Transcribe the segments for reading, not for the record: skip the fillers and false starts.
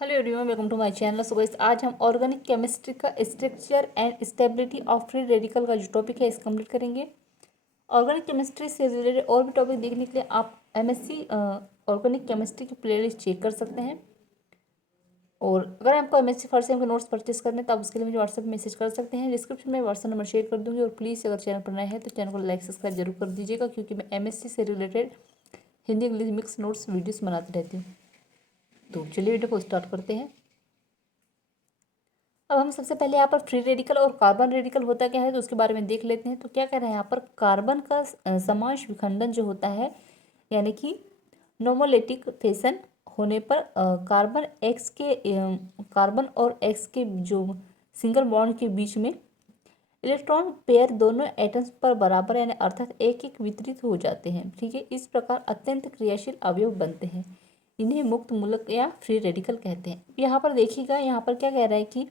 Hello everyone, welcome to my channel. So guys, आज हम organic chemistry का structure and stability of free radical का जो topic है इस कंप्लीट करेंगे। ऑर्गेनिक केमिस्ट्री से रिलेटेड और भी टॉपिक देखने के लिए आप एमएससी ऑर्गेनिक केमिस्ट्री की प्लेलिस्ट चेक कर सकते हैं। और अगर आपको एमएससी फर्स्ट सेम के नोट्स परचेस करने हैं तो आप उसके लिए मुझे व्हाट्सएप मैसेज कर सकते हैं। डिस्क्रिप्शन में व्हाट्सएप नंबर शेयर कर दूंगी। और प्लीज़ अगर चैनल पर नए हैं तो चैनल को लाइक सब्सक्राइब जरूर कर दीजिएगा, क्योंकि मैं एमएससी से related Hindi English mix notes videos बनाती रहती हूँ। तो चलिए वीडियो को स्टार्ट करते हैं। अब हम सबसे पहले यहाँ पर फ्री रेडिकल और कार्बन रेडिकल होता क्या है तो उसके बारे में देख लेते हैं। तो क्या कह रहे हैं यहाँ पर, कार्बन का समांश विखंडन जो होता है, यानी कि नोमोलेटिक फेसन होने पर कार्बन और एक्स के जो सिंगल बॉन्ड के बीच में इलेक्ट्रॉन पेयर दोनों एटम्स पर बराबर यानी अर्थात एक एक वितरित हो जाते हैं। ठीक है, इस प्रकार अत्यंत क्रियाशील अवयव बनते हैं। इन्हें मुक्त मूलक या फ्री रेडिकल कहते हैं। यहाँ पर देखिएगा, यहाँ पर क्या कह रहा है कि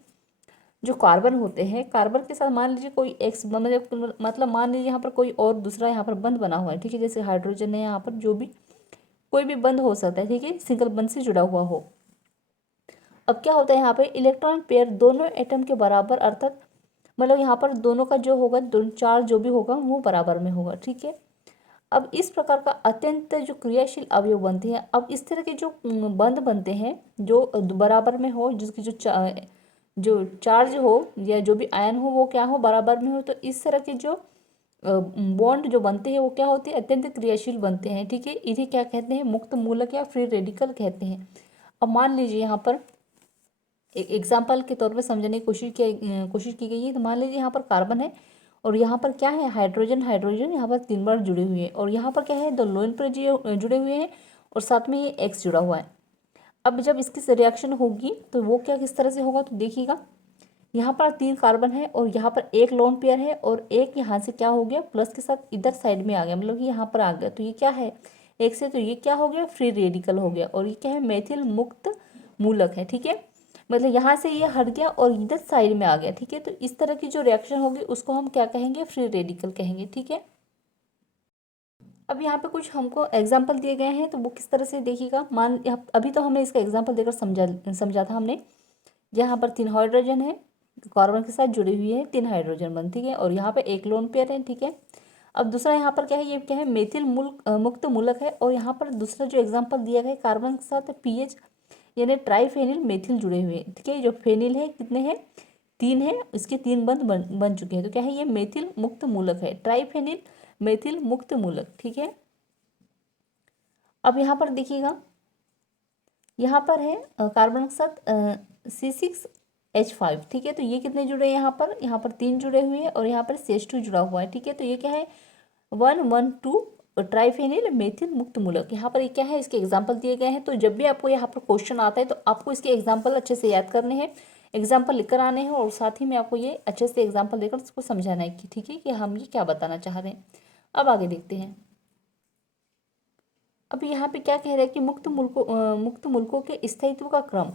जो कार्बन होते हैं, कार्बन के साथ मान लीजिए कोई एक्स मतलब मान लीजिए यहाँ पर कोई और दूसरा यहाँ पर बंध बना हुआ है। ठीक है, जैसे हाइड्रोजन है, यहाँ पर जो भी कोई भी बंध हो सकता है। ठीक है, सिंगल बंध से जुड़ा हुआ हो। अब क्या होता है यहाँ पे, इलेक्ट्रॉन पेयर दोनों एटम के बराबर अर्थात मतलब यहाँ पर दोनों का जो होगा, दोनों चार्ज जो भी होगा वो बराबर में होगा। ठीक है, अब इस प्रकार का अत्यंत जो क्रियाशील अवयव बनते हैं। अब इस तरह के जो बंध बनते हैं जो बराबर में हो, जिसकी जो चार्ज हो या जो भी आयन हो वो क्या हो, बराबर में हो, तो इस तरह के जो बॉन्ड जो बनते हैं वो क्या होते हैं, अत्यंत क्रियाशील बनते हैं। ठीक है, इन्हें क्या कहते हैं, मुक्त मूलक या फ्री रेडिकल कहते हैं। अब मान लीजिए यहाँ पर एक एग्जाम्पल के तौर पर समझने की कोशिश की गई है। तो मान लीजिए यहाँ पर कार्बन है और यहाँ पर क्या है, हाइड्रोजन। हाइड्रोजन यहाँ पर 3 बार जुड़े हुए हैं और यहाँ पर क्या है, 2 लोन पर जुड़े हुए हैं और साथ में ये एक्स जुड़ा हुआ है। अब जब इसकी रिएक्शन होगी तो वो क्या किस तरह से होगा, तो देखिएगा, यहाँ पर 3 कार्बन है और यहाँ पर एक लोन पेयर है और एक यहाँ से क्या हो गया, प्लस के साथ इधर साइड में आ गया, मतलब कि यहाँ पर आ गया। तो ये क्या है, एक से, तो ये क्या हो गया, फ्री रेडिकल हो गया। और ये क्या है, मेथिल मुक्त मूलक है। ठीक है, मतलब यहाँ से ये हट गया और इधर साइड में आ गया। ठीक है, तो इस तरह की जो रिएक्शन होगी उसको हम क्या कहेंगे, फ्री रेडिकल कहेंगे। ठीक है, अब यहाँ पे कुछ हमको एग्जाम्पल दिए गए हैं तो वो किस तरह से देखिएगा। अभी तो हमने इसका एग्जाम्पल देकर समझा था हमने। यहाँ पर 3 हाइड्रोजन है, कार्बन के साथ जुड़ी हुई है 3 हाइड्रोजन बन। ठीक है, और यहाँ पे एक लोन पेयर है। ठीक है, अब दूसरा यहाँ पर क्या है, ये क्या है, मेथिल मुक्त मूलक है। और यहाँ पर दूसरा जो एग्जाम्पल दिया गया है, कार्बन के साथ पीएच यानी ट्राईफेनिल मेथिल जुड़े हुए हैं। ठीक है, जो फेनिल है कितने हैं, 3 है, इसके 3 बंध बन चुके हैं। तो क्या है, ये मेथिल मुक्त मूलक है, ट्राईफेनिल मेथिल मुक्त मूलक। ठीक है, अब यहाँ पर देखिएगा, यहाँ पर है कार्बन के साथ C6H5। ठीक है, तो ये कितने जुड़े हैं, यहाँ पर 3 जुड़े हुए हैं और यहाँ पर CH2 जुड़ा हुआ है। ठीक है, तो ये क्या है, 112 ट्राईफेनिल मेथिल मुक्त मूलक। यहाँ पर ये क्या है, इसके एग्जाम्पल दिए गए हैं। तो जब भी आपको यहाँ पर क्वेश्चन आता है तो आपको इसके एग्जाम्पल अच्छे से याद करने हैं, एग्जाम्पल लिखकर आने हैं और साथ ही में आपको ये अच्छे से एग्जाम्पल देकर उसको समझाना है कि ठीक है कि हम ये क्या बताना चाह रहे हैं। अब आगे देखते हैं। अब यहाँ पे क्या कह रहे हैं कि मुक्त मुल्कों के स्थायित्व का क्रम।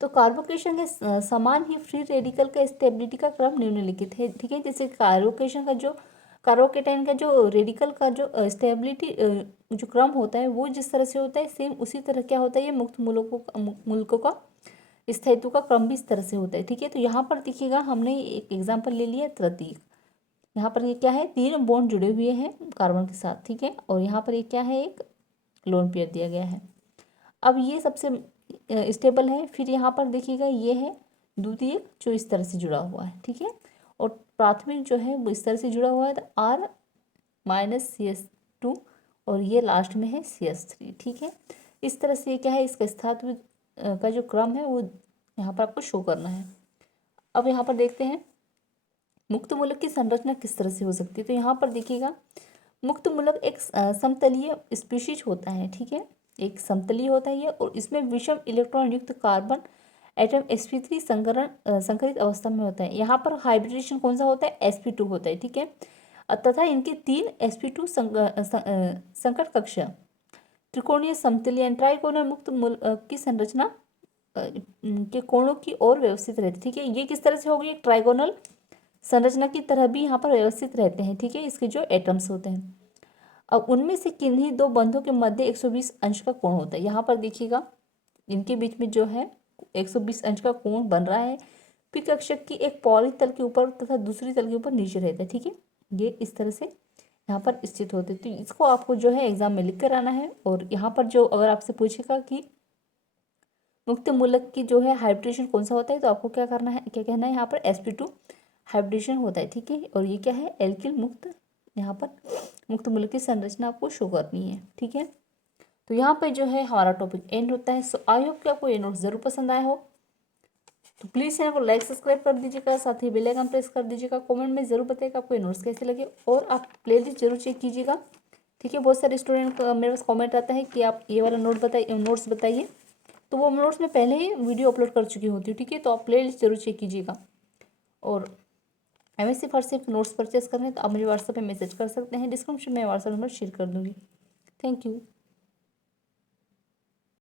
तो कार्बोकेशन के समान ही फ्री रेडिकल का स्टेबिलिटी का क्रम निम्नलिखित है। ठीक है, जैसे कार्बोकेटाइन का जो रेडिकल का जो स्टेबिलिटी जो क्रम होता है वो जिस तरह से होता है, सेम उसी तरह क्या होता है, ये मुल्कों का स्थायित्व का क्रम भी इस तरह से होता है। ठीक है, तो यहाँ पर देखिएगा, हमने एक एग्जाम्पल ले लिया तृतीय। यहाँ पर ये क्या है, 3 बॉन्ड जुड़े हुए हैं कार्बन के साथ। ठीक है, और यहाँ पर ये क्या है, एक लोन पेयर दिया गया है। अब ये सबसे स्टेबल है। फिर यहाँ पर देखिएगा, ये है द्वितीयक जो इस तरह से जुड़ा हुआ है। ठीक है, और प्राथमिक जो है वो इस तरह से जुड़ा हुआ है, तो R-CS2 और ये लास्ट में है CS3। ठीक है, इस तरह से ये क्या है, इसका स्थायित्व का जो क्रम है वो यहाँ पर आपको शो करना है। अब यहाँ पर देखते हैं मुक्त मूलक की संरचना किस तरह से हो सकती है। तो यहाँ पर देखिएगा, मुक्त मूलक एक समतलीय स्पीशीज होता है। ठीक है, एक समतलीय होता है ये, और इसमें विषम इलेक्ट्रॉन युक्त कार्बन एटम sp3 संकरित अवस्था में होता है। यहाँ पर हाइब्रिडेशन कौन सा होता है, sp2 होता है। ठीक है, तथा इनके 3 sp2 संकट कक्षा त्रिकोणीय समतलीय ट्राइकोनल मुक्त मूलक की संरचना के कोणों की ओर व्यवस्थित रहती है। ठीक है, ये किस तरह से होगी, एक ट्राइगोनल संरचना की तरह भी यहाँ पर व्यवस्थित रहते हैं। ठीक है, इसके जो एटम्स होते हैं, अब उनमें से किन्हीं 2 बंधों के मध्य 120 अंश का कोण होता है। यहाँ पर देखिएगा, इनके बीच में जो है 120 अंश का कोण बन रहा है। पी कक्षक की एक पॉली तल के ऊपर तथा दूसरी तल के ऊपर नीचे रहता है। ठीक है, ये इस तरह से यहाँ पर स्थित होते, तो इसको आपको जो है एग्जाम में लिख कर आना है। और यहाँ पर जो अगर आपसे पूछेगा कि मुक्त मूलक की जो है हाइब्रिडेशन कौन सा होता है, तो आपको क्या करना है, क्या कहना है, यहाँ पर sp2 हाइब्रिडेशन होता है। ठीक है, और ये क्या है, एल्किल मुक्त, यहाँ पर मुक्त मूलक की संरचना आपको शो करनी है। ठीक है, तो यहाँ पे जो है हमारा टॉपिक एंड होता है। सो आई होप कि आपको ये नोट्स जरूर पसंद आया हो, तो प्लीज़ चैनल को लाइक सब्सक्राइब कर दीजिएगा, साथ ही बेल आइकन प्रेस कर दीजिएगा। कमेंट में ज़रूर बताइएगा आपको ये नोट्स कैसे लगे, और आप प्लेलिस्ट जरूर चेक कीजिएगा। ठीक है, बहुत सारे स्टूडेंट मेरे पास कमेंट आता है कि आप ये वाला नोट्स बताइए, तो वो नोट्स मैं पहले ही वीडियो अपलोड कर चुकी होती हूँ। ठीक है, तो आप प्लेलिस्ट जरूर चेक कीजिएगा। और MSc first shift notes purchase करने तो आप मुझे व्हाट्सएप पे मैसेज कर सकते हैं, डिस्क्रिप्शन में व्हाट्सएप नंबर शेयर कर दूँगी। Thank you.